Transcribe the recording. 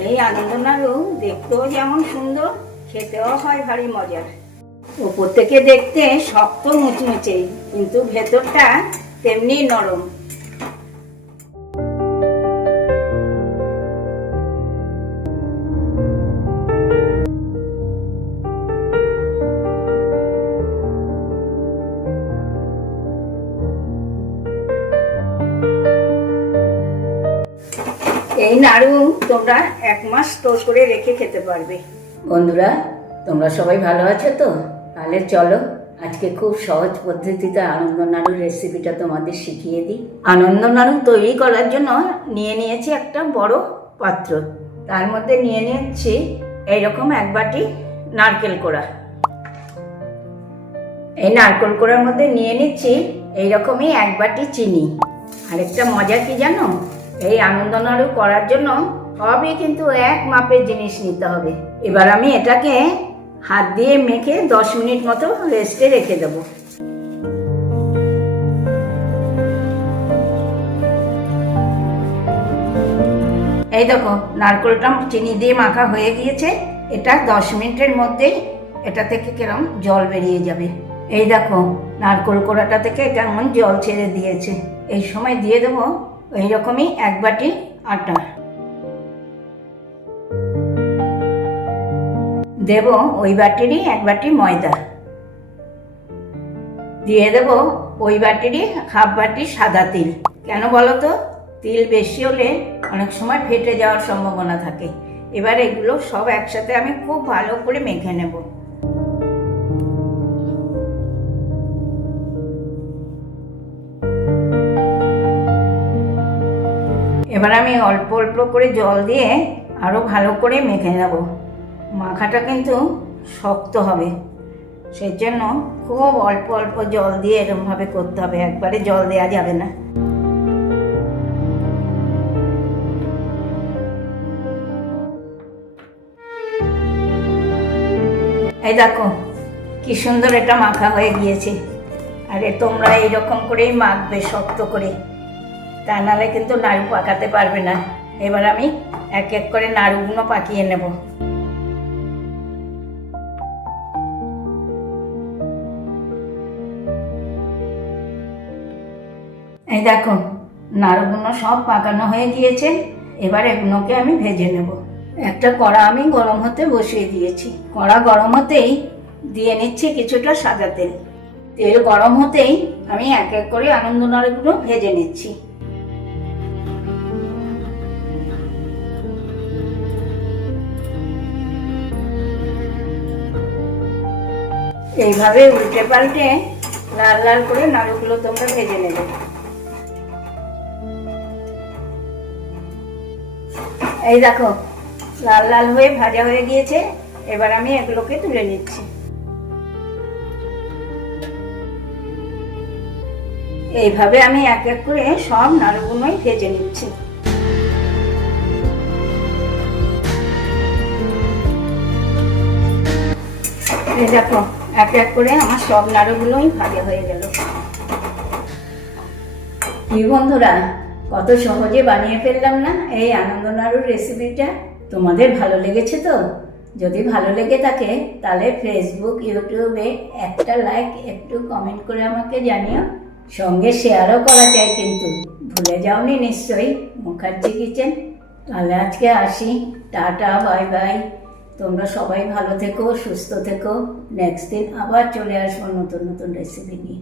এই আনন্দ নাড়ু দেখতেও যেমন সুন্দর, খেতেও হয় ভারী মজার। ওপর থেকে দেখতে শক্ত মুচমুচে, কিন্তু ভেতরটা তেমনি নরম। এই নাড়ু তোমরা 1 মাস স্টোর করে রেখে খেতে পারবে। বন্ধুরা, তোমরা সবাই ভালো আছো তো? তাহলে চলো আজকে খুব সহজ পদ্ধতিতে আনন্দ নাড়ুর রেসিপিটা তোমাদের শিখিয়ে দিই। আনন্দ নাড়ু তৈরি করার জন্য নিয়ে নিয়েছি একটা বড় পাত্র। তার মধ্যে নিয়ে নিচ্ছি এইরকম 1 বাটি নারকেল কোড়া। এই নারকেল কোড়ার মধ্যে নিয়ে নিচ্ছি এইরকমই 1 বাটি চিনি। আরেকটা মজা কি জানো? এই আনন্দ নাড়ু করার জন্য সবই কিন্তু এক মাপের জিনিস নিতে হবে। এবার আমি এটাকে হাত দিয়ে মেখে 10 মিনিট মতো রেস্টে রেখে দেব। এই দেখো, নারকেলটা চিনি দিয়ে মাখা হয়ে গিয়েছে। এটা 10 মিনিটের মধ্যেই এটা থেকে কিরম জল বেরিয়ে যাবে। এই দেখো, নারকেল কোড়াটা থেকে কেমন জল ছেড়ে দিয়েছে। এই সময় দিয়ে দেবো এইরকমই 1 বাটি আটা। দেব ওই বাটিরই 1 বাটি ময়দা। দিয়ে দেব ওই বাটিরই 1/2 বাটি সাদা তিল। কেন বলো তো? তিল বেশি হলে অনেক সময় ফেটে যাওয়ার সম্ভাবনা থাকে। এবার এগুলো সব একসাথে আমি খুব ভালো করে মেখে নেব। এবার আমি অল্প অল্প করে জল দিয়ে আরো ভালো করে মেখে নেব। মাখাটা কিন্তু শক্ত হবে, সেই জন্য খুব অল্প অল্প জল দিয়ে এরকমভাবে করতে হবে, একবারে জল দেওয়া যাবে না। এই দেখো কি সুন্দর এটা মাখা হয়ে গিয়েছে। আরে তোমরা এইরকম করেই মাখবে, শক্ত করে, তা নাহলে কিন্তু নাড়ু পাকাতে পারবে না। এবার আমি এক এক করে নাড়ুগুলো পাকিয়ে নেব। এই দেখো, নাড়ুগুলো সব পাকানো হয়ে গিয়েছে। এবার এগুলোকে আমি ভেজে নেব। একটা কড়া আমি গরম হতে বসিয়ে দিয়েছি। কড়া গরম হতেই দিয়ে নিচ্ছি কিছুটা সাদা তেল। তেল গরম হতেই আমি এক এক করে আনন্দ নাড়ুগুলো ভেজে নিচ্ছি। এইভাবে উল্টে পাল্টে লাল লাল করে নাড়ুগুলো তোমরা ভেজে নেবে। এই দেখো, লাল লাল হয়ে ভাজা হয়ে গিয়েছে। এবার আমি এগুলোকে তুলে নিচ্ছি। এইভাবে আমি এক এক করে সব নাড়ুগুলোই ভেজে নিচ্ছি। এই দেখো, এক এক করে আমার সব নাড়ুগুলোই ভাজা হয়ে গেল। কি বন্ধুরা, কত সহজে বানিয়ে ফেললাম না এই আনন্দ নাড়ুর রেসিপিটা? তোমাদের ভালো লেগেছে তো? যদি ভালো লেগে থাকে তাহলে ফেসবুক, ইউটিউবে একটা লাইক, একটু কমেন্ট করে আমাকে জানিও। সঙ্গে শেয়ারও করা চাই, কিন্তু ভুলে যাওনি নিশ্চয়ই মুখার্জি কিচেন। তাহলে আজকে আসি, টাটা, বাই বাই। তোমরা সবাই ভালো থেকো, সুস্থ থেকো। নেক্সট দিন আবার চলে আসবো নতুন নতুন রেসিপি নিয়ে।